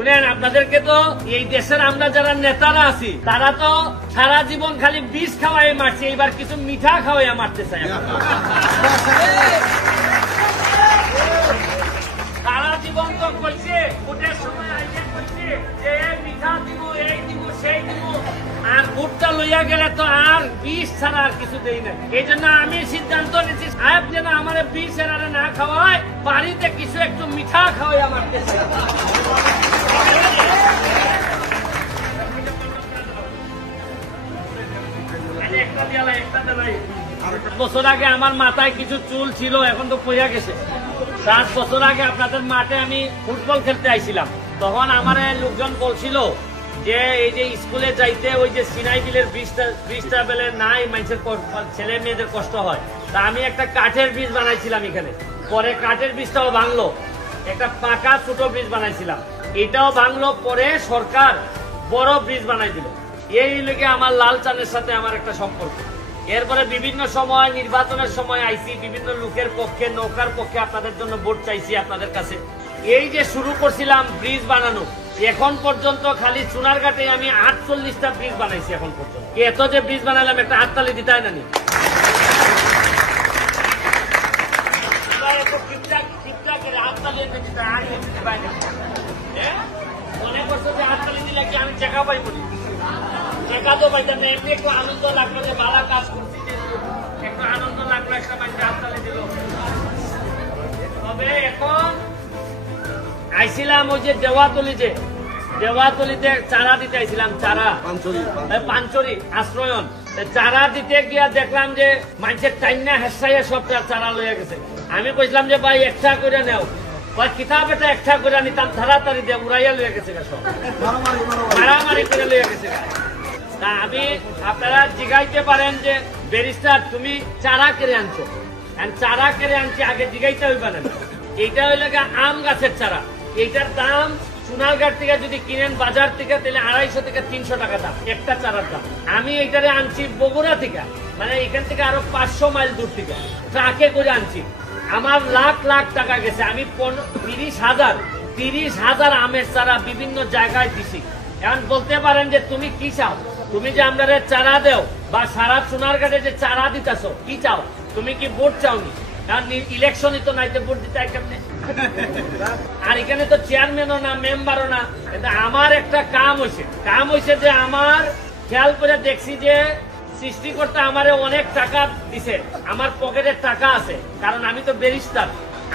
শুনেন, আপনাদেরকে তো এই দেশের আমরা যারা নেতারা আছি তারা তো সারা জীবন খালি বিষ খাওয়াই মারছে, এবার কিছু মিঠা খাওয়াইয়া মারতে চাই। সারা জীবন তো করছে, ভোটের সময় আইডিয়া করছে যে মিঠা দিব, এই দিব, সেই দিব, আর ভোটটা লইয়া গেলে তো আর বিষ ছাড়া আর কিছু দেই না। এই জন্য আমি সিদ্ধান্ত নিচ্ছি সাহেব যেন আমার বিষ এরারে না খাওয়ায়, বাড়িতে কিছু একটু মিঠা খাওয়াই আমার দেশে। বছর আগে আমার মাথায় কিছু চুল ছিল, এখন তো পইয়া গেছে। 7 বছর আগে আপনাদের মাঠে আমি ফুটবল খেলতে আইছিলাম, তখন আমার লোকজন বলছিল যে এই যে স্কুলে যাইতে ওই যে সিনাই বিলের ব্রিজটা বেলে নাই, মানুষের ছেলে মেয়েদের কষ্ট হয়, তা আমি একটা কাঠের ব্রিজ বানাইছিলাম এখানে। পরে কাঠের ব্রিজটাও ভাঙলো, একটা পাকা ছোট ব্রিজ বানাইছিলাম, এটাও ভাঙলো। পরে সরকার বড় ব্রিজ বানাই দিল। এই লেগে আমার লাল চাঁদের সাথে আমার একটা সম্পর্ক। এরপরে বিভিন্ন সময় নির্বাচনের সময় আইসি, বিভিন্ন লোকের পক্ষে, নৌকার পক্ষে আপনাদের জন্য ভোট চাইছি আপনাদের কাছে। এই যে শুরু করছিলাম ব্রিজ বানানো, এখন পর্যন্ত খালি চুনারঘাটে আমি 48টা ব্রিজ বানাইছি এখন পর্যন্ত। এত যে ব্রিজ বানাইলাম, একটা হাততালি দিতাই না নি? মনে করছো যে হাততালি দিলে কি আমি চেকা পাই বলি? চেকা তো পাইতাম না, এমনি একটু আনন্দ লাগলো যে ভালো কাজ করছি, একটু আনন্দ লাগলো, একটা মানুষ হাততালি দিল। তবে এখন আইছিলাম ওই যে দেওয়াতলিতে চারা দিতে আইছিলাম, চারা পাঞ্চরি আশ্রয়ন চারা দিতে গিয়া দেখলাম যে মানুষের টাইনা হেসাইয়া সব চারা লইয়া গেছে। আমি কইছিলাম যে ভাই একটা করে নেও, কিতাব এটা একটা করে নিতাম, তাড়াতাড়ি দিয়ে উড়াইয়া লইয়া গেছে, সব মারামারি করে লইয়া গেছে। তা আমি আপনারা জিগাইতে পারেন যে ব্যারিস্টার তুমি চারা কেড়ে আনছো, চারা কেড়ে আনছি, আগে জিগাইতে হইবা না। এইটা হইলে আম গাছের চারা, এইটার দাম সোনারঘাট থেকে যদি কিনেন বাজার থেকে, তাহলে 250 থেকে 300 টাকা দাম একটা চারার দাম। আমি এইটারে আনছি বগুড়া থেকে, মানে এখান থেকে আরো 500 মাইল দূর থেকে ট্রাকে করে আনছি। আমার লাখ লাখ টাকা গেছে। আমি 30,000 আমের চারা বিভিন্ন জায়গায় দিছি। এখন বলতে পারেন যে তুমি কি চাও, তুমি যে আমরা চারা দেও বা সারা সোনারঘাটে যে চারা দিতেছ, কি চাও? তুমি কি ভোট চাওনি? কারণ ইলেকশনই তো নাইতে ভোট দিতে কেমনে? আর এখানে তো চেয়ারম্যানও না, মেম্বারও না। কিন্তু আমার একটা কাম হয়েছে যে আমার খেয়াল করে দেখছি যে সৃষ্টিকর্তা আমারে অনেক টাকা দিছে, আমার পকেটের টাকা আছে, কারণ আমি তো ব্যারিস্টার,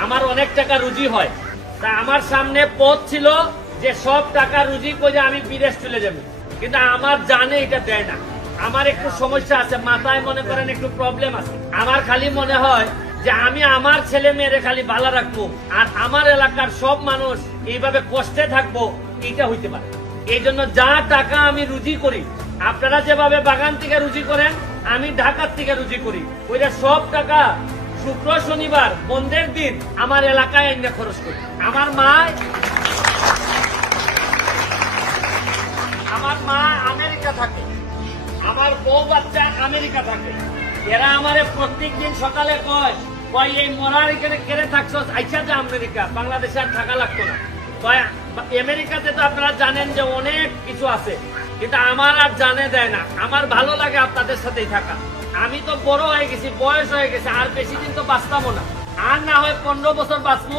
আমার অনেক টাকা রুজি হয়। তা আমার সামনে পথ ছিল যে সব টাকা রুজি করে আমি বিদেশ চলে যাবো, কিন্তু আমার জানে এটা দেয় না। আমার একটু সমস্যা আছে, মাথায় মনে করেন একটু প্রবলেম আছে। আমার খালি মনে হয় যে আমি আমার ছেলে মেয়েরে খালি ভালো রাখবো, আর আমার এলাকার সব মানুষ এইভাবে কষ্টে থাকবো, এইটা হইতে পারে। এই জন্য যা টাকা আমি রুজি করি, আপনারা যেভাবে বাগান থেকে রুজি করেন, আমি ঢাকার থেকে রুজি করি, ওইটা সব টাকা শুক্র শনিবার বন্ধের দিন আমার এলাকায় এনে খরচ করি। আমার মা আমেরিকা থাকে, আমার বউ বাচ্চা আমেরিকা থাকে। এরা আমারে প্রত্যেক দিন সকালে কয় এই মরার এখানে কেড়ে থাকছো, আইসা যে আমেরিকা, বাংলাদেশে আর থাকা লাগতো না। আমেরিকাতে তো আপনারা জানেন যে অনেক কিছু আছে, কিন্তু আমার আর জানে দেয় না। আমার ভালো লাগে আপনাদের সাথেই থাকা। আমি তো বড় হয়ে গেছি, বয়স হয়ে গেছে, আর বেশি দিন তো বাঁচতামও না। আর না হয় 15 বছর বাঁচবো।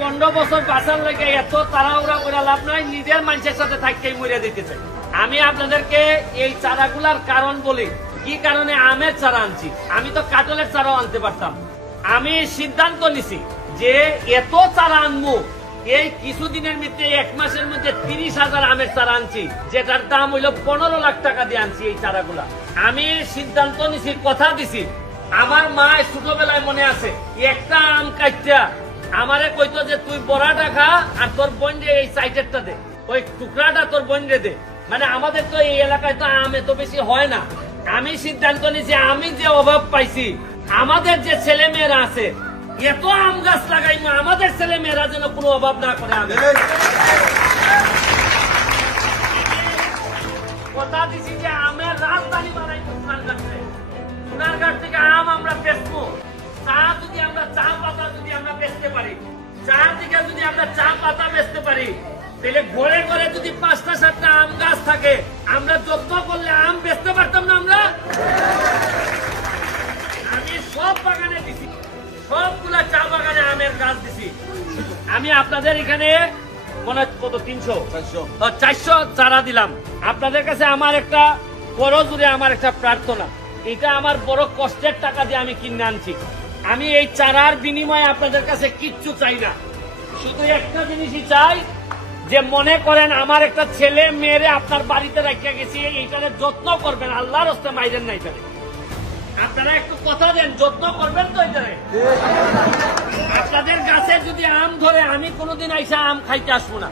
15 বছর বাঁচার লেগে এত তাড়াহুড়া করে লাভ নাই, নিজের মানুষের সাথে থাকতেই মরে দিতে চাই। আমি আপনাদেরকে এই চারাগুলার কারণ বলি, কি কারণে আমের চারা আনছি। আমি তো কাঁঠালের চারাও আনতে পারতাম। আমি সিদ্ধান্ত নিছি যে এত চারা আনবো, এই কিছুদিনের মধ্যে 1 মাসের মধ্যে 30,000 আমের চারা আনছি, যেটার দাম হইল 15 লাখ টাকা দিয়ে আনছি এই চারাগুলা। আমি সিদ্ধান্ত নিছি, কথা দিছি। আমার মা ছোটবেলায় মনে আছে, একটা আম কাটটা আমারে কইতো যে তুই বড়াটা খা, আর তোর বোন যে এই সাইডেরটা দে, ওই টুকরাটা তোর বোন দে। মানে আমাদের তো এই এলাকায় তো আম এত বেশি হয় না। আমি সিদ্ধান্ত নিছি, আমি যে অভাব পাইছি, আমাদের যে ছেলে মেয়েরা আছে, এত আম গাছ লাগাইবো, আমাদের ছেলে মেয়েরা যেন কোনো অভাব না করে। আমি কথা দিছি যে আমের রাজধানী বানাইবো সোনারঘাটে। সোনারঘাট থেকে আম আমরা বেচবো। চা যদি আমরা চা পাতা যদি আমরা বেচতে পারি, চা থেকে যদি আমরা চা পাতা বেচতে পারি, তাহলে ঘরে ঘরে যদি 5টা 7টা আম গাছ থাকে, আমরা যত্ন করলে আম বেচতে পারতাম না আমরা? আমি সব বাগানে দিছি, সবগুলা চা বাগানে আমের গাছ দিছি। আমি আপনাদের এখানে মনে কত 400 চারা দিলাম। আপনাদের কাছে আমার একটা বড় জুড়ে আমার একটা প্রার্থনা, এটা আমার বড় কষ্টের টাকা দিয়ে আমি কিনে আনছি। আমি এই চারার বিনিময়ে আপনাদের কাছে কিচ্ছু চাই না, শুধু একটা জিনিসই চাই যে মনে করেন আমার একটা ছেলে মেয়েরে আপনার বাড়িতে রেখে গেছি, এইটারে যত্ন করবেন, আল্লাহর রাস্তায় মাইরেন না। এটারে আপনারা একটু কথা দেন, যত্ন করবেন তো এটারে। আপনাদের গাছে যদি আম ধরে আমি কোনোদিন আইসা আম খাইতে আসবো না,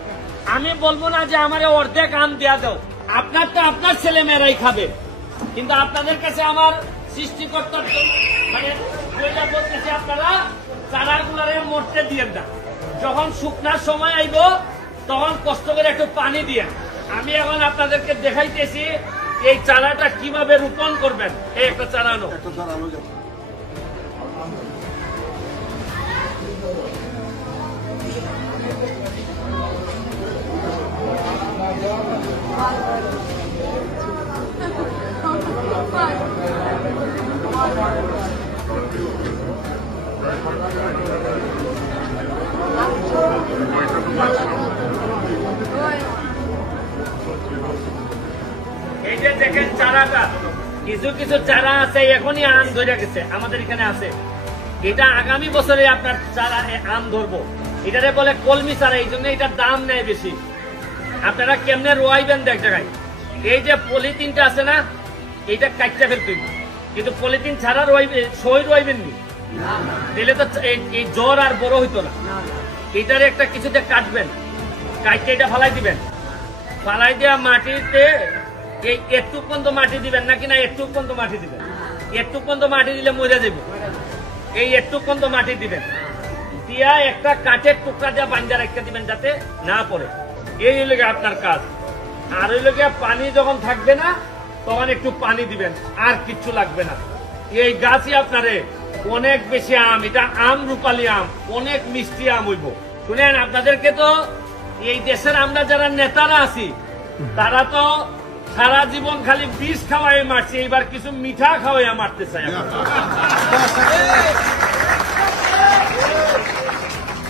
আমি বলবো না যে আমার অর্ধেক আম দেয়া দাও, আপনার তো আপনার ছেলে মেয়েরাই খাবে। কিন্তু আপনাদের কাছে আমার সৃষ্টিকর্তার মানে বলতেছি, আপনারা চারাগুলারে মরতে দিয়েন না। যখন শুকনার সময় আইব তখন কষ্ট করে একটু পানি দিয়ে। আমি এখন আপনাদেরকে দেখাইতেছি এই চারাটা কিভাবে রোপণ করবেন। এই একটা চারা নো, এই যে দেখেন চারাটা, কিছু কিছু চারা আছে এখনই আম ধরে গেছে, আমাদের এখানে আছে। এটা আগামী বছরে আপনার চারা আম ধরবো। এটারে বলে কলমি চারা, এই জন্য এটার দাম নেয় বেশি। আপনারা কেমনে রোয়াইবেন দেখ জায়গায়, এই যে পলিথিনটা আছে না, এইটা কাটতে ফেলতে, কিন্তু পলিথিন ছাড়া সই রোয়াইবেন নি, দিলে তো এই জ্বর আর বড় হইতো না। এটারে একটা কিছুতে কাটবেন, কাটতে এটা ফালাই দিবেন, ফালাই দেওয়া মাটিতে এই একটু পর্যন্ত মাটি দিবেন নাকি না, একটু পর্যন্ত মাটি দিবেন। একটু পর্যন্ত মাটি দিলে মরে যাবে, এই একটু পর্যন্ত মাটি দিবেন, দিয়া একটা কাঠের টুকরা দিয়ে বান্ধা রেখে দিবেন যাতে না পড়ে। এই লেগে আপনার কাজ। আর ওই লেগে পানি যখন থাকবে না তখন একটু পানি দিবেন, আর কিচ্ছু লাগবে না। এই গাছই আপনারে অনেক বেশি আম, এটা আম রূপালী আম, অনেক মিষ্টি আম হইব। শুনেন, আপনাদেরকে তো এই দেশের আমরা যারা নেতারা আছি তারা তো সারা জীবন খালি বিষ খাওয়াই মারছে, এইবার কিছু মিঠা খাওয়াইয়া মারতে চাই।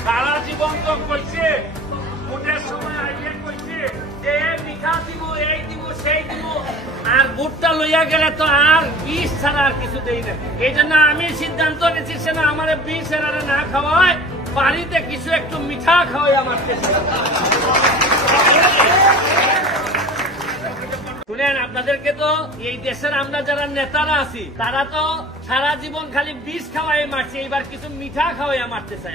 সারা জীবন তো কইছে, ভোটের সময় আইলে কইছে যে মিঠা দিব, এই দিব, সেই দিব, আর ভোটটা লইয়া গেলে তো আর বিষ ছাড়া আর কিছু দেই না। এই জন্য আমি সিদ্ধান্ত নিচ্ছি, সে না আমার বিষ এরারে না খাওয়ায়, বাড়িতে কিছু একটু মিঠা খাওয়াইয়া মারতে চাই। শুনেন, আপনাদেরকে তো এই দেশের আমরা যারা নেতারা আছি তারা তো সারা জীবন খালি বিষ খাওয়াই মারছে, এইবার কিছু মিঠা খাওয়াইয়া মারতে চাই।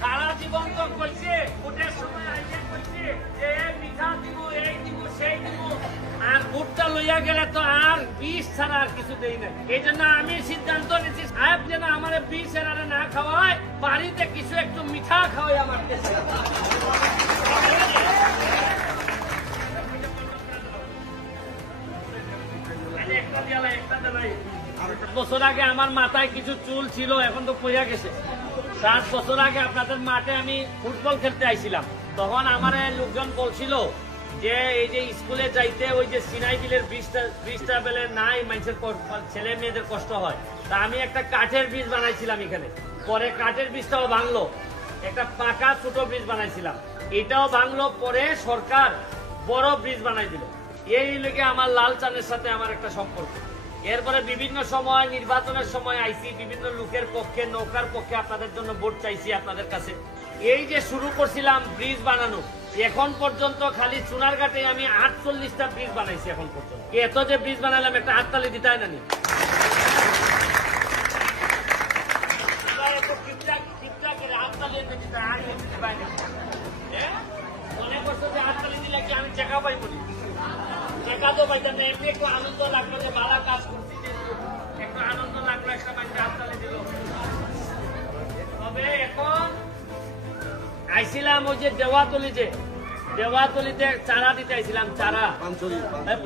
সারা জীবন তো কইছে, ভোটের সময় আইলে কইছে যে মিঠা দিব, এই দিব, সেই দিব, আর ভোটটা লইয়া গেলে তো আর বিষ ছাড়া আর কিছু দেই না। এই জন্য আমি সিদ্ধান্ত নিচ্ছি, সাহেব যেন আমার বিষ এরারে না খাওয়ায়, বাড়িতে কিছু একটু মিঠা খাওয়াইয়া মারতে চাই। বছর আগে আমার মাথায় কিছু চুল ছিল, এখন তো পইয়া গেছে। 7 বছর আগে আপনাদের মাঠে আমি ফুটবল খেলতে আইছিলাম, তখন আমার লোকজন বলছিল যে এই যে স্কুলে যাইতে ওই যে সিনাই বিলের ব্রিজটা বেলে নাই, মানুষের ছেলে মেয়েদের কষ্ট হয়, তা আমি একটা কাঠের ব্রিজ বানাইছিলাম এখানে। পরে কাঠের ব্রিজটাও ভাঙলো, একটা পাকা ছোট ব্রিজ বানাইছিলাম, এটাও ভাঙলো। পরে সরকার বড় ব্রিজ বানাই দিল। এই লেগে আমার লাল চাঁদের সাথে আমার একটা সম্পর্ক। এরপরে বিভিন্ন সময় নির্বাচনের সময় আইসি, বিভিন্ন লোকের পক্ষে, নৌকার পক্ষে আপনাদের জন্য ভোট চাইছি আপনাদের কাছে। এই যে শুরু করছিলাম ব্রিজ বানানো, এখন পর্যন্ত খালি চুনারঘাটে আমি 48টা ব্রিজ বানাইছি এখন পর্যন্ত। এত যে ব্রিজ বানালাম, একটা হাততালি দিতে হয় না নি? অনেক বছর যে হাততালি দিলে কি আমি টাকা পাই বলি? টাকা তো পাইতাম না, এমনি একটু আনন্দ লাগলো যে ভালো কাজ করছি, একটু আনন্দ লাগলো, একটা মানুষ হাততালি দিল। তবে এখন আইছিলাম ওই যে দেওয়াতলিতে চারা দিতে আইছিলাম, চারা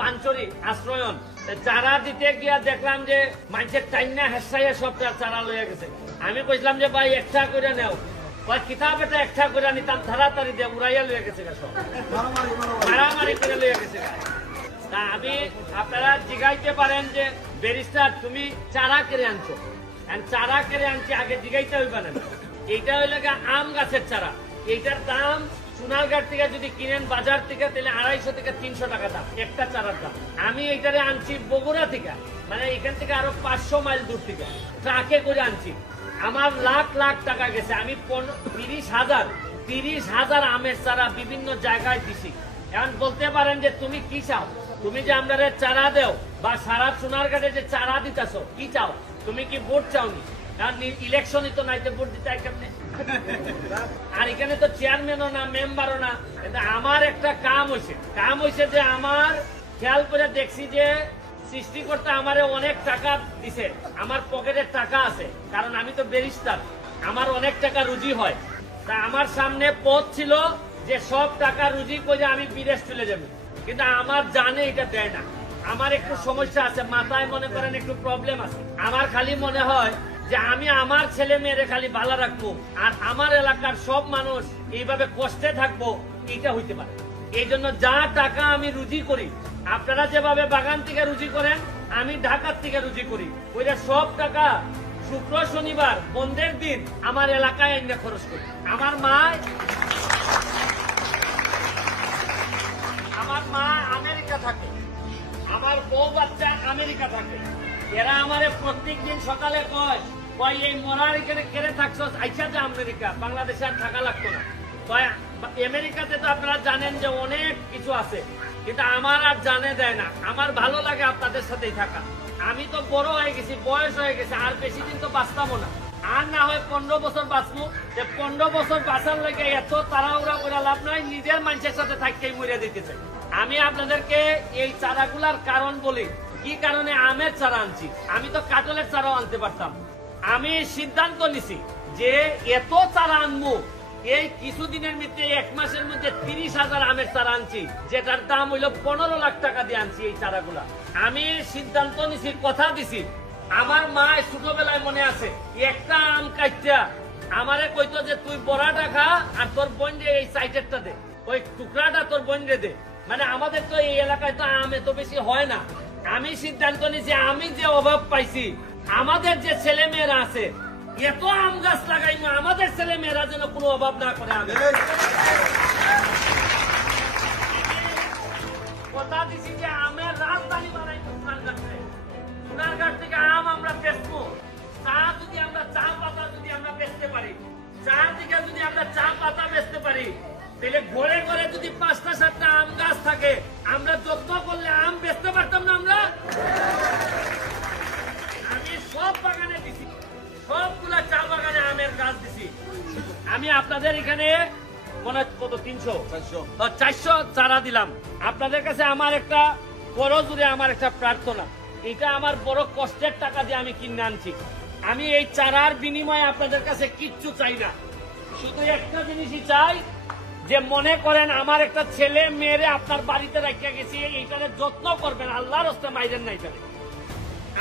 পাঞ্চরি আশ্রয়ন চারা দিতে গিয়া দেখলাম যে মানুষের টাইম না হেসাইয়া সব চারা লইয়া গেছে। আমি কইছিলাম যে ভাই একটা করে নেও, ভাই কিতাব এটা একটা করে নিতাম তাড়াতাড়ি দিয়ে উড়াইয়া লইয়া গেছে সব মারামারি করে লইয়া গেছে। তা আমি আপনারা জিগাইতে পারেন যে ব্যারিস্টার তুমি চারা কেড়ে আনছো, চারা কেড়ে আনছি আগে জিগাইতে হইবা না। এইটা হইলে আম গাছের চারা, এইটার দাম সোনারঘাট থেকে যদি কিনেন বাজার থেকে তাহলে 250 থেকে 300 টাকা দাম একটা চারার দাম। আমি এইটারে আনছি বগুড়া থেকে, মানে এখান থেকে আরো 500 মাইল দূর থেকে ট্রাকে করে আনছি। আমার লাখ লাখ টাকা গেছে। আমি 30,000 আমের চারা বিভিন্ন জায়গায় দিছি। এখন বলতে পারেন যে তুমি কি চাও, তুমি যে আমরা চারা দেও বা সারা সোনারঘাটে যে চারা দিতেছ কি চাও, তুমি কি ভোট চাওনি? কারণ ইলেকশনই তো নাইতে ভোট দিতে কেমনে? আর এখানে তো চেয়ারম্যানও না মেম্বারও না। কিন্তু আমার একটা কাম হয়েছে যে আমার খেয়াল করে দেখছি যে সৃষ্টিকর্তা আমারে অনেক টাকা দিছে, আমার পকেটে টাকা আছে, কারণ আমি তো ব্যারিস্টার, আমার অনেক টাকা রুজি হয়। তা আমার সামনে পথ ছিল যে সব টাকা রুজি করে আমি বিদেশ চলে যাব, কিন্তু আমার জানে এটা দেয় না। আমার একটু সমস্যা আছে, মাথায় মনে করেন একটু প্রবলেম আছে। আমার খালি মনে হয় যে আমি আমার ছেলে মেয়েরে খালি ভালো রাখবো আর আমার এলাকার সব মানুষ এইভাবে কষ্টে থাকবো, এটা হইতে পারে। এই জন্য যা টাকা আমি রুজি করি, আপনারা যেভাবে বাগান থেকে রুজি করেন, আমি ঢাকার থেকে রুজি করি, ওইটা সব টাকা শুক্র শনিবার বন্ধের দিন আমার এলাকায় এনে খরচ করি। আমার মা আমেরিকা থাকে, আমার বউ বাচ্চা আমেরিকা থাকে। এরা আমারে প্রত্যেক দিন সকালে কয় এই মরার এখানে কেড়ে থাকছো, আইসা যে আমেরিকা, বাংলাদেশে আর থাকা লাগতো না। আমেরিকাতে তো আপনারা জানেন যে অনেক কিছু আছে, কিন্তু আমার আর জানে দেয় না। আমার ভালো লাগে আপনাদের সাথেই থাকা। আমি তো বড় হয়ে গেছি, বয়স হয়ে গেছে, আর বেশি দিন তো বাঁচতামও না। আর না হয় 15 বছর বাঁচবো। 15 বছর বাঁচার লাগে এত তাড়াহুড়া করে লাভ নাই, নিজের মানুষের সাথে থাকতেই মরে দিতে চাই। আমি আপনাদেরকে এই চারাগুলার কারণ বলি, কি কারণে আমের চারা আনছি। আমি তো কাটলের চারাও আনতে পারতাম। আমি সিদ্ধান্ত নিছি যে এত চারা আনবো, এই কিছুদিনের মধ্যে 1 মাসের মধ্যে 30,000 আমের চারা আনছি, যেটার দাম হইল 15 লাখ টাকা দিয়ে আনছি এই চারাগুলা। আমি সিদ্ধান্ত নিছি, কথা দিছি। আমার মা ছোটবেলায় মনে আছে, একটা আম কাটটা আমারে কইতো যে তুই বড়াটা খা আর তোর বোন এই সাইডেরটা দে, ওই টুকরাটা তোর বোন দে। মানে আমাদের তো এই এলাকায় তো আম এত বেশি হয় না। আমি সিদ্ধান্ত নিছি, আমি যে অভাব পাইছি, আমাদের যে ছেলে মেয়েরা আছে এত আম গাছ লাগাই, আমাদের ছেলে মেয়েরা যেন কোনো অভাব না করে। আমি কথা দিছি যে আমের রাজধানী বানাই সোনারঘাট থেকে আম আমরা বেচবো। চা যদি আমরা চা পাতা যদি আমরা বেচতে পারি, চা থেকে যদি আমরা চা পাতা বেচতে পারি, তাহলে ঘরে ঘরে যদি 5টা 7টা আম গাছ থাকে, আমরা যত্ন করলে আম বেচতে পারতাম না। আমি সব বাগানে দিছি, সবগুলা চা বাগানে আমের গাছ দিছি। আমি আপনাদের এখানে মনে কত 400 চারা দিলাম। আপনাদের কাছে আমার একটা বড় জুড়ে আমার একটা প্রার্থনা, এটা আমার বড় কষ্টের টাকা দিয়ে আমি কিনে আনছি। আমি এই চারার বিনিময়ে আপনাদের কাছে কিচ্ছু চাই না, শুধু একটা জিনিসই চাই যে মনে করেন আমার একটা ছেলে মেয়েরে আপনার বাড়িতে রেখে গেছি, এইটারে যত্ন করবেন, আল্লাহর হস্তে মাইরেন না। এটারে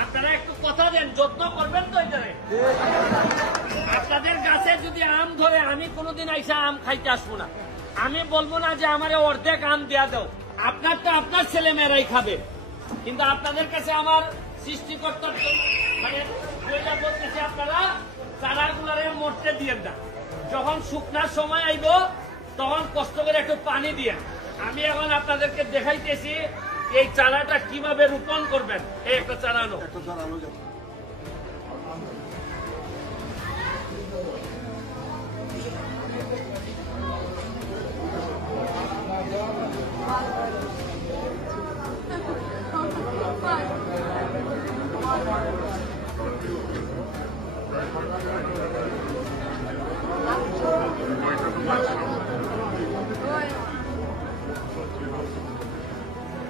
আপনারা একটু কথা দেন, যত্ন করবেন তো এটারে। আপনাদের গাছে যদি আম ধরে, আমি কোনোদিন আইসা আম খাইতে আসবো না। আমি বলবো না যে আমারে অর্ধেক আম দেয়া দাও, আপনারটা আপনার ছেলে মেয়েরাই খাবে। কিন্তু আপনাদের কাছে আমার সৃষ্টিকর্তার মানে বলতেছে, আপনারা চারাগুলারে মরতে দিয়েন না। যখন শুকনার সময় আইব তখন কষ্ট করে একটু পানি দিয়ে। আমি এখন আপনাদেরকে দেখাইতেছি এই চারাটা কিভাবে রোপণ করবেন। এই একটা চারা আনো,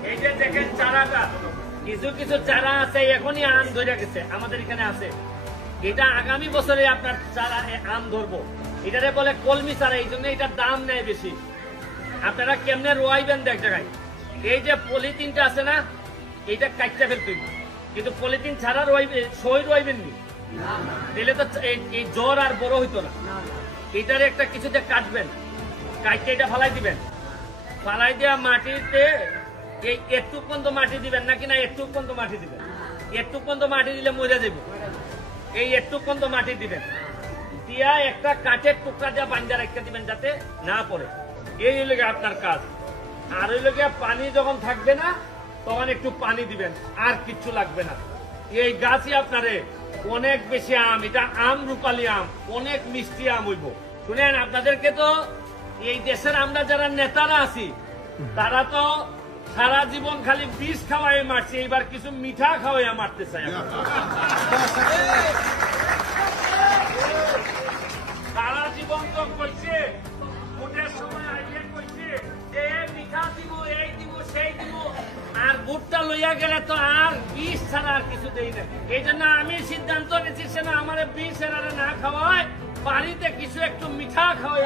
এই যে দেখেন চারাটা, কিছু কিছু চারা আছে এখনই আম ধরে গেছে, আমাদের এখানে আছে। এটা আগামী বছরে আপনার চারা আম ধরবো। এটারে বলে কলমি চারা, এই জন্য এটার দাম নেয় বেশি। আপনারা কেমনে রোয়াইবেন দেখ জায়গায়, এই যে পলিথিনটা আছে না, এইটা কাটতে ফেলতে, কিন্তু পলিথিন ছাড়া রোয়াইবে, সই রোয়াইবেন নি। দিলে তো এই জ্বর আর বড় হইতো না। এটার একটা কিছুতে কাটবেন, কাটতে এটা ফালাই দিবেন, ফালাই দেওয়া মাটিতে এই একটু পর্যন্ত মাটি দিবেন নাকি না, একটু পর্যন্ত মাটি দিবেন। একটু পর্যন্ত মাটি দিলে মরে যাবে, এই একটু পর্যন্ত মাটি দিবেন, দিয়া একটা কাঠের টুকরা দিয়ে বাঞ্জা রেখে দিবেন যাতে না পড়ে। এই হলো আপনার কাজ। আর ওই লোক পানি যখন থাকবে না তখন একটু পানি দিবেন, আর কিচ্ছু লাগবে না। এই গাছই আপনারে অনেক বেশি আম, এটা আম রূপালী আম, অনেক মিষ্টি আম হইব। শুনেন, আপনাদেরকে তো এই দেশের আমরা যারা নেতারা আছি তারা তো সারা জীবন খালি বিষ খাওয়াই মারছে, এইবার কিছু মিঠা খাওয়াই মারতে চাই। সারা জীবন তো কইছে, ভোটের সময় আইলে কইছে যে মিঠা দিব, এই দিব, সেই দিব, আর ভোটটা লইয়া গেলে তো আর বিষ ছাড়া আর কিছু দেই না। এই জন্য আমি সিদ্ধান্ত নিচ্ছি, সে না আমার বিষ এর না খাওয়ায়, বাড়িতে কিছু একটু মিঠা খাওয়াই